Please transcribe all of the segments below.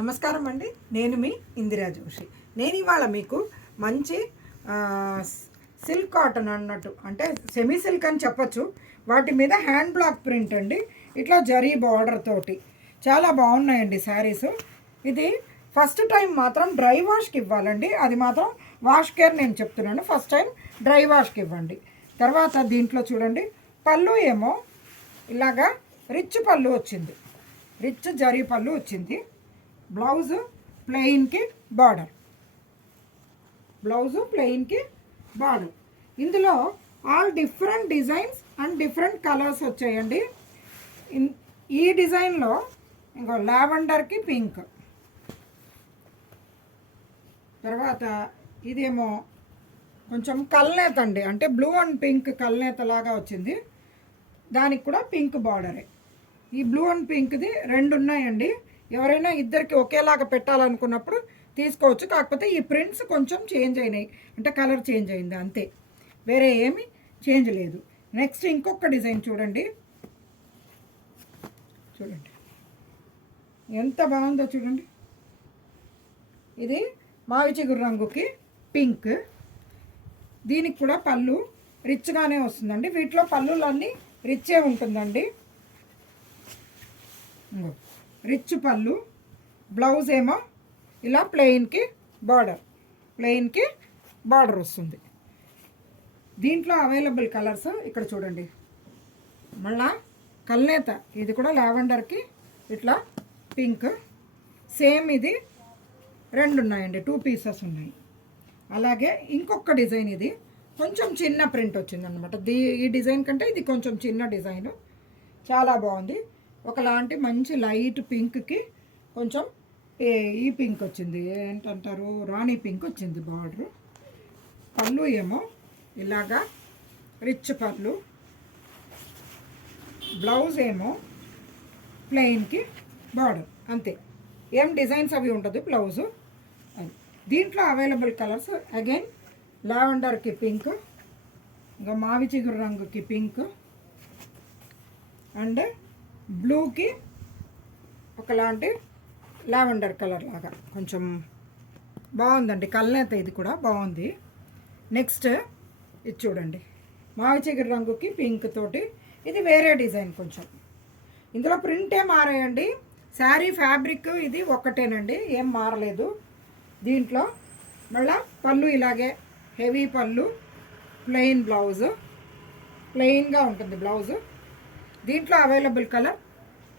నమస్కారం అండి. నేను మీ ఇందిరా జోషి. నేను ఇవాళ మీకు మంచి సిల్క్ కాటన్ అన్నట్టు, అంటే సెమీ సిల్క్ అని చెప్పచ్చు, వాటి మీద హ్యాండ్ బ్లాక్ ప్రింట్ అండి. ఇట్లా జరీ బార్డర్ తోటి చాలా బాగున్నాయండి శారీస్. ఇది ఫస్ట్ టైం మాత్రం డ్రై వాష్కి ఇవ్వాలండి. అది మాత్రం వాష్ కేర్ నేను చెప్తున్నాను. ఫస్ట్ టైం డ్రై వాష్కి ఇవ్వండి. తర్వాత దీంట్లో చూడండి, పళ్ళు ఏమో ఇలాగా రిచ్ పళ్ళు వచ్చింది, రిచ్ జరీ పళ్ళు వచ్చింది. బ్లౌజు ప్లెయిన్కి బార్డర్, బ్లౌజు ప్లెయిన్కి బార్డర్. ఇందులో all different designs and different colours వచ్చాయండి. ఈ డిజైన్లో ఇంకో లావెండర్కి పింక్, తర్వాత ఇదేమో కొంచెం కల్నేత అండి, అంటే బ్లూ అండ్ పింక్ కల్నేత లాగా వచ్చింది. దానికి కూడా పింక్ బార్డరే. ఈ బ్లూ అండ్ పింక్ది రెండు ఉన్నాయండి. ఎవరైనా ఇద్దరికి ఒకేలాగా పెట్టాలనుకున్నప్పుడు తీసుకోవచ్చు. కాకపోతే ఈ ప్రింట్స్ కొంచెం చేంజ్ అయినాయి, అంటే కలర్ చేంజ్ అయింది అంతే, వేరే ఏమీ చేంజ్ లేదు. నెక్స్ట్ ఇంకొక డిజైన్ చూడండి, చూడండి ఎంత బాగుందో చూడండి. ఇది మావి చిగురు రంగుకి పింక్. దీనికి కూడా పళ్ళు రిచ్గానే వస్తుందండి. వీటిలో పళ్ళులన్నీ రిచ్చే ఉంటుందండి. రిచ్ పళ్ళు, బ్లౌజ్ ఏమో ఇలా ప్లెయిన్కి బార్డర్ వస్తుంది. దీంట్లో అవైలబుల్ కలర్స్ ఇక్కడ చూడండి. మళ్ళా కల్నేత, ఇది కూడా లావెండర్కి ఇట్లా పింక్, సేమ్ ఇది రెండు ఉన్నాయండి, 2 పీసెస్ ఉన్నాయి. అలాగే ఇంకొక డిజైన్, ఇది కొంచెం చిన్న ప్రింట్ వచ్చిందనమాట. ఈ డిజైన్ కంటే ఇది కొంచెం చిన్న డిజైన్, చాలా బాగుంది. ఒకలాంటి మంచి లైట్ పింక్కి కొంచెం ఈ పింక్ వచ్చింది, ఏంటంటారు, రాణి పింక్ వచ్చింది బార్డరు. పళ్ళు ఏమో ఇలాగా రిచ్ పళ్ళు, బ్లౌజ్ ఏమో ప్లెయిన్కి బార్డర్, అంతే, ఏం డిజైన్స్ అవి ఉంటుంది బ్లౌజు. అది దీంట్లో అవైలబుల్ కలర్స్ అగైన్ లావెండర్కి పింక్, ఇంకా మావి చిగురు రంగుకి పింక్, అండ్ బ్లూకి ఒకలాంటి లావెండర్ కలర్ లాగా కొంచెం బాగుందండి. కల్నేత ఇది కూడా బాగుంది. నెక్స్ట్ ఇది చూడండి, మావి చిగురు రంగుకి పింక్ తోటి, ఇది వేరే డిజైన్ కొంచెం. ఇందులో ప్రింటే మారాయండి, శారీ ఫ్యాబ్రిక్ ఇది ఒక్కటేనండి, ఏం మారలేదు. దీంట్లో మళ్ళా పళ్ళు ఇలాగే హెవీ పళ్ళు, ప్లెయిన్ బ్లౌజు, ప్లెయిన్గా ఉంటుంది బ్లౌజు. దీంట్లో అవైలబుల్ కలర్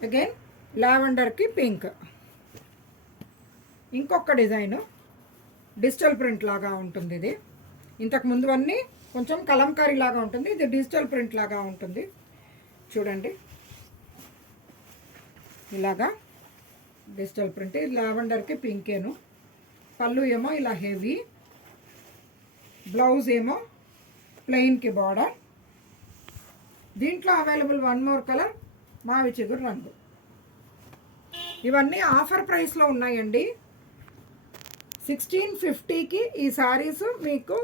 అగైన్ లావెండర్కి పింక్. ఇంకొక డిజైను డిజిటల్ ప్రింట్ లాగా ఉంటుంది. ఇది ఇంతకు ముందు అన్నీ కొంచెం కలంకారీ లాగా ఉంటుంది, ఇది డిజిటల్ ప్రింట్ లాగా ఉంటుంది. చూడండి ఇలాగా డిజిటల్ ప్రింట్, లావెండర్కి పింకేను. పళ్ళు ఏమో ఇలా హెవీ, బ్లౌజ్ ఏమో ప్లెయిన్కి బార్డర్. దీంట్లో అవైలబుల్ వన్ మోర్ కలర్ మావి చిగురు రంగు. ఇవన్నీ ఆఫర్ ప్రైస్లో ఉన్నాయండి. 1650కి ఈ శారీస్ మీకు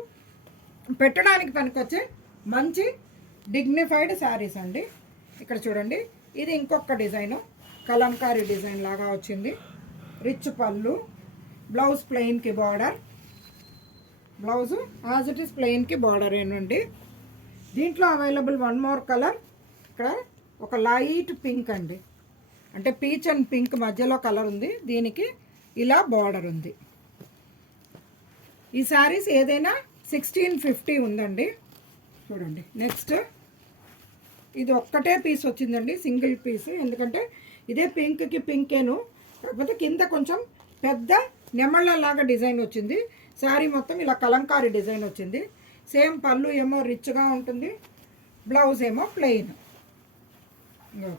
పెట్టడానికి పనికొచ్చే మంచి డిగ్నిఫైడ్ శారీస్ అండి. ఇక్కడ చూడండి, ఇది ఇంకొక డిజైను, కలంకారీ డిజైన్ లాగా వచ్చింది. రిచ్ పళ్ళు, బ్లౌజ్ ప్లెయిన్కి border, blouse as it is ప్లెయిన్కి బార్డర్ ఏనండి. దీంట్లో అవైలబుల్ వన్ మోర్ కలర్, ఇక్కడ ఒక లైట్ పింక్ అండి, అంటే పీచ్ అండ్ పింక్ మధ్యలో కలర్ ఉంది. దీనికి ఇలా బార్డర్ ఉంది. ఈ శారీస్ ఏదైనా 1650 ఉందండి. చూడండి నెక్స్ట్ ఇది ఒక్కటే పీస్ వచ్చిందండి, సింగిల్ పీస్. ఎందుకంటే ఇదే పింక్కి పింకేను, కాకపోతే కింద కొంచెం పెద్ద నెమళ్ళలాగా డిజైన్ వచ్చింది. శారీ మొత్తం ఇలా కలంకారీ డిజైన్ వచ్చింది. సేమ్ పళ్ళు ఏమో రిచ్గా ఉంటుంది, బ్లౌజ్ ఏమో ప్లెయిన్.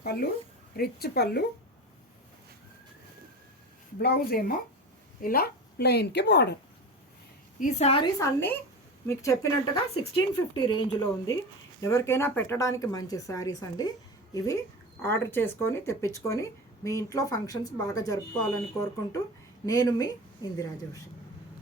పళ్ళు రిచ్ పళ్ళు, బ్లౌజ్ ఏమో ఇలా ప్లెయిన్కి బార్డర్. ఈ శారీస్ అన్నీ మీకు చెప్పినట్టుగా 1650 రేంజ్లో ఉంది. ఎవరికైనా పెట్టడానికి మంచి శారీస్ అండి ఇవి. ఆర్డర్ చేసుకొని తెప్పించుకొని మీ ఇంట్లో ఫంక్షన్స్ బాగా జరుపుకోవాలని కోరుకుంటూ నేను మీ ఇందిరా జోషి.